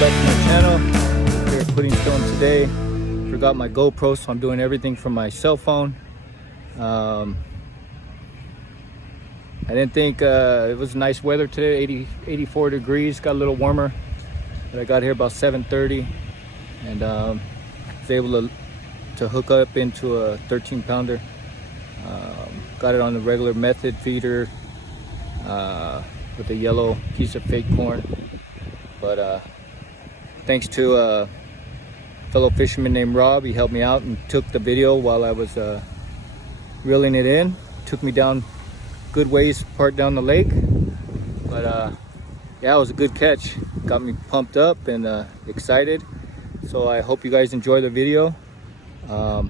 back to my channel. Here at Puddingstone today. Forgot my GoPro, so I'm doing everything from my cell phone. I didn't think it was nice weather today, 84 degrees, got a little warmer. But I got here about 7:30 and was able to hook up into a 13-pounder. Got it on the regular method feeder with a yellow piece of fake corn. But thanks to a fellow fisherman named Rob, he helped me out and took the video while I was reeling it in. Took me down good ways, part down the lake. But yeah, it was a good catch. Got me pumped up and excited. So I hope you guys enjoy the video. I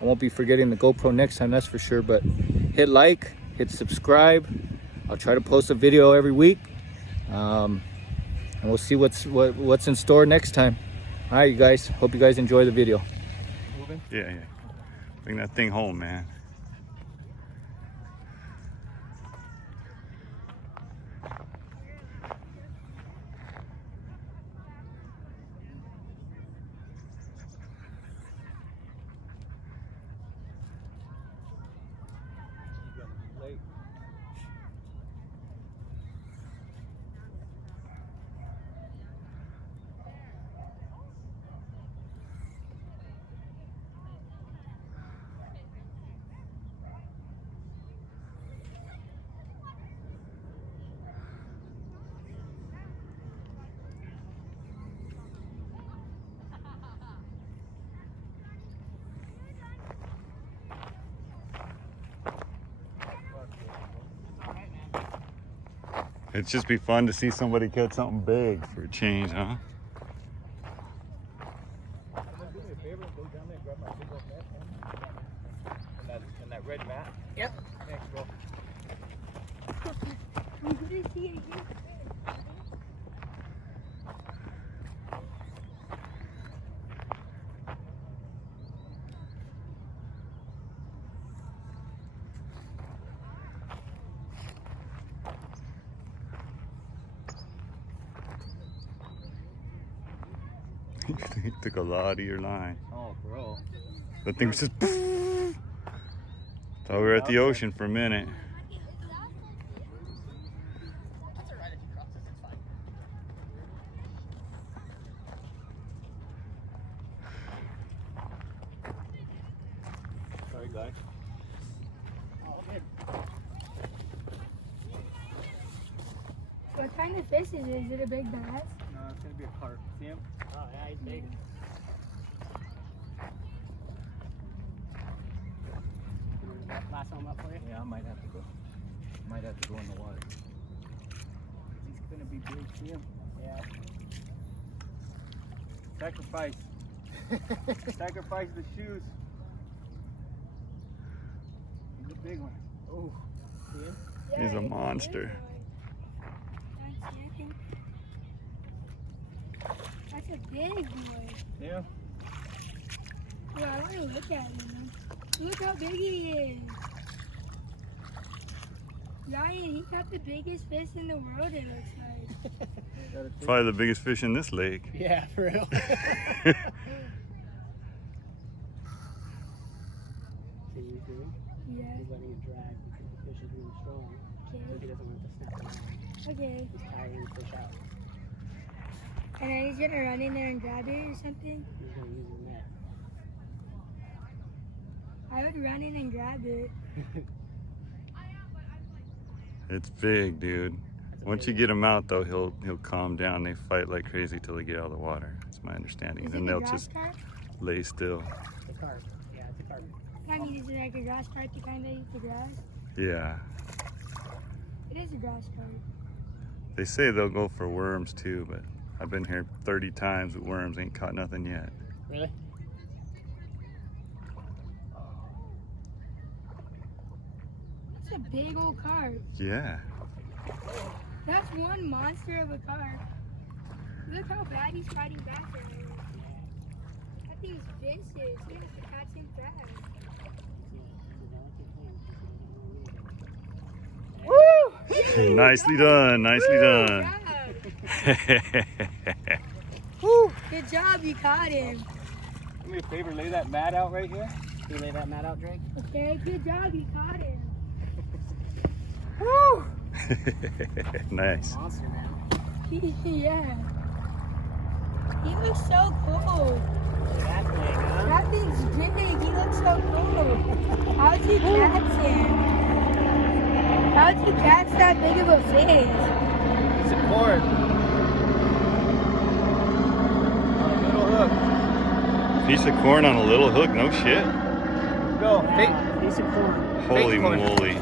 won't be forgetting the GoPro next time, that's for sure. But hit like, hit subscribe. I'll try to post a video every week. And we'll see what's in store next time. All right, you guys. Hope you guys enjoy the video. Yeah. Bring that thing home, man. It'd just be fun to see somebody catch something big for a change, huh? Do me a favor, go down there and grab my big old net and that red mat. Yep. Thanks, bro. He took a lot of your line. Oh, bro. That thing was just poof. Thought we were at the ocean for a minute. Sorry, guys. What kind of fish is it? Is it a big bass? No, it's gonna be a carp. See him? Oh yeah, he's big. Last one up for you? Yeah, I might have to go. Might have to go in the water. He's gonna be big. See him? Yeah. Sacrifice. Sacrifice the shoes. He's a big one. Oh, see him? He's a monster. That's a big boy. Yeah. Well, I want to look at him. Look how big he is. Ryan, he caught the biggest fish in the world, it looks like. Probably the biggest fish in this lake. Yeah, for real. See, you see? Yeah. He's letting it drag because the fish is really strong. So he doesn't want it to snap around. Okay. He's tiring the fish out. And then he's gonna run in there and grab it or something? He's going to use his net. I would run in and grab it. It's big, dude. Once you get him out, though, he'll calm down. They fight like crazy till they get out of the water. That's my understanding. Is And it then a they'll grass just carp? lay still. It's a carp. Yeah, it's a carp. I mean, is it like a grass carp to kind of eat the grass? Yeah. It is a grass carp. They say they'll go for worms too, but I've been here 30 times with worms, ain't caught nothing yet. Really? That's a big old carp. Yeah. That's one monster of a carp. Look how bad he's fighting back there. That thing's vicious. He has to catch him fast. Yeah, Woo! Nicely done, nicely done. Good job. Woo! Good job, you caught him. Do me a favor, lay that mat out right here. You lay that mat out, Drake? Okay, good job, you caught him. Woo! Nice. Monster, man. Yeah. He looks so cool. Look at that thing, huh? That thing's big. He looks so cool. How'd you catch him? How'd you catch that big of a fish? Piece of corn. On a little hook. Piece of corn on a little hook, no shit. Go. Yeah, piece of corn. Holy corn. moly.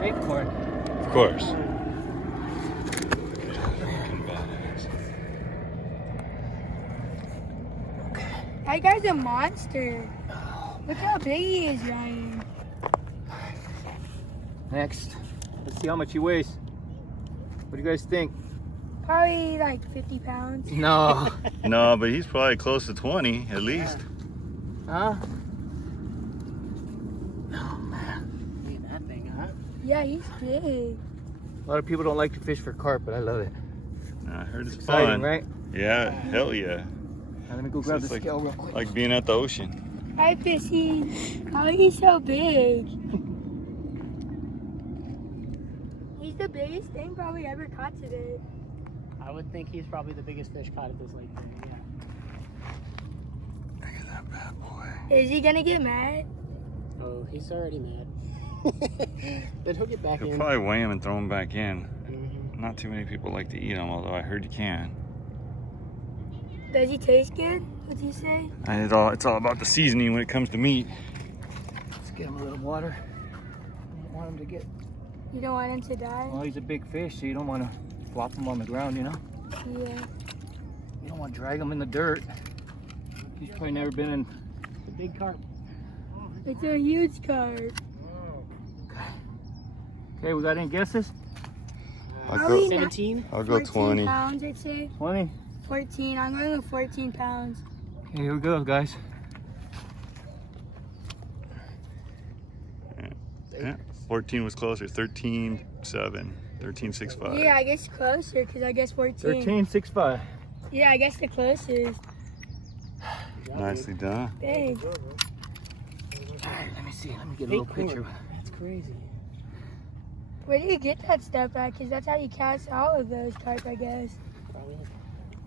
Fake corn. Of course. That guy's a monster. Look how big he is, Ryan. Next. Let's see how much he weighs. What do you guys think? Probably like 50 pounds. No. No, but he's probably close to 20 at least. Huh? Look at that thing, huh? Yeah, he's big. A lot of people don't like to fish for carp, but I love it. I heard it's Exciting, fun. right? Yeah, hell yeah. Now, let me go So grab it's the like- scale real quick. Like being at the ocean. Hi, Fishy. How are you so big? He's the biggest thing probably ever caught today. I would think he's probably the biggest fish caught at this lake today, yeah. Look at that bad boy. Is he gonna get mad? Oh, he's already mad. But he'll get back He'll in. probably weigh him and throw him back in. Mhm. Not too many people like to eat them, although I heard you can. Does he taste good? What'd you say? And it's all about the seasoning when it comes to meat. Let's get him a little water. I don't want him to get... You don't want him to die? Well, he's a big fish, so you don't want to flop him on the ground, you know? Yeah. You don't want to drag him in the dirt. He's probably never been in... It's a big carp. It's a huge carp. Okay, we got any guesses? I'll Probably go, 17? I'll go 20. pounds, I'd say. 20? 14. I'm going with 14 pounds. Okay, here we go, guys. Yeah, 14 was closer. 13.7. 13.65. Yeah, I guess closer, because I guess 14. 13.65. Yeah, I guess the closest. Nicely done. Thanks. All right, let me see. Let me get a Big little picture. corn. That's crazy. Where do you get that stuff at? Because that's how you catch all of those carp, I guess. Probably.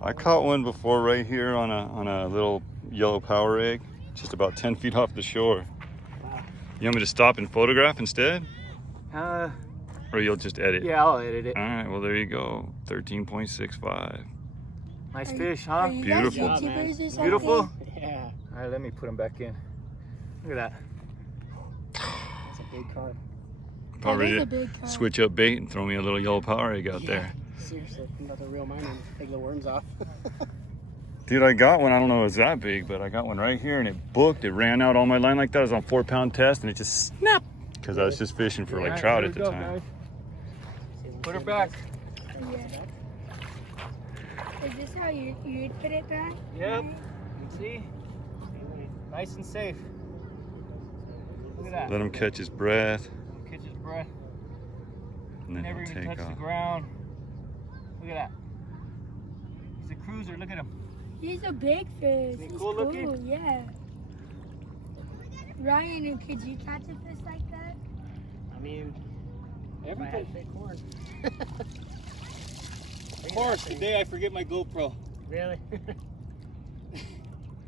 I caught one before right here on a little yellow power egg, just about 10 feet off the shore. Wow. You want me to stop and photograph instead? Or you'll just edit? Yeah, I'll edit it. All right, well, there you go. 13.65. Nice Are you- fish, huh? Are you Beautiful. guys YouTubers or something? Beautiful? Yeah. All right, let me put him back in. Look at that. That's a big carp. Probably That is ready a big to carp. switch up bait and throw me a little yellow power egg out there. Seriously, I'm about to reel mine and take the worms off. Dude, I got one. I don't know if it was that big, but I got one right here and it booked. It ran out on my line like that. It was on 4-pound test and it just snapped. Because I was just fishing for like All right, trout here at we the go, time. guys. Put her back. Yeah. Is this how you'd put it back? Yep. You can see? Nice and safe. Look at that. Let him catch his breath Catch his breath. and then Never he'll even take touched the off. ground. Look at that. He's a cruiser. Look at him. He's a big fish. Isn't he He's cool cool, looking? yeah. Ryan, could you catch a fish like that? I mean, if I had big corn. Of course, today I forget my GoPro. Really?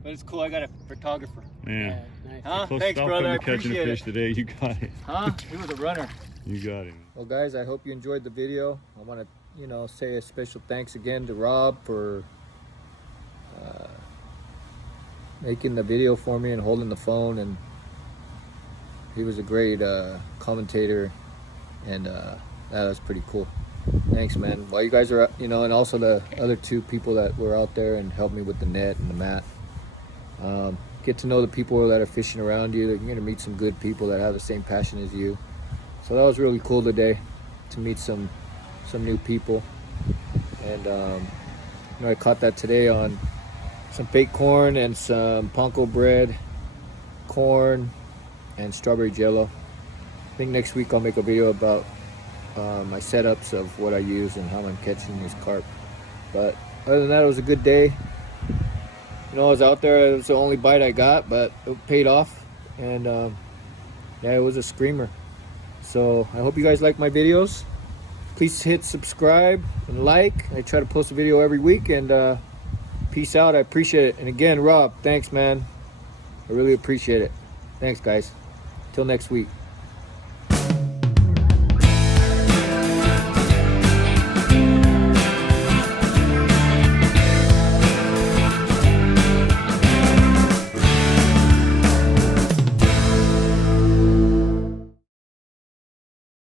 But it's cool. I got a photographer. Yeah. Nice. Huh? Close Thanks, stop brother. I to catching a appreciate fish it. today. You got it. Huh? He was a runner. You got it. Well, guys, I hope you enjoyed the video. I want to, say a special thanks again to Rob for making the video for me and holding the phone. And he was a great commentator, and that was pretty cool. Thanks, man. While you guys are, and also the other two people that were out there and helped me with the net and the mat. Get to know the people that are fishing around you. You're gonna meet some good people that have the same passion as you. So that was really cool today to meet some new people. And I caught that today on some baked corn and some Panko bread, corn, and strawberry Jello. I think next week I'll make a video about my setups of what I use and how I'm catching these carp. But other than that, it was a good day. You know, I was out there. It was the only bite I got, but it paid off. And yeah, it was a screamer. So I hope you guys like my videos. Please hit subscribe and like. I try to post a video every week. And peace out. I appreciate it. And again, Rob, thanks, man. I really appreciate it. Thanks, guys. Till next week.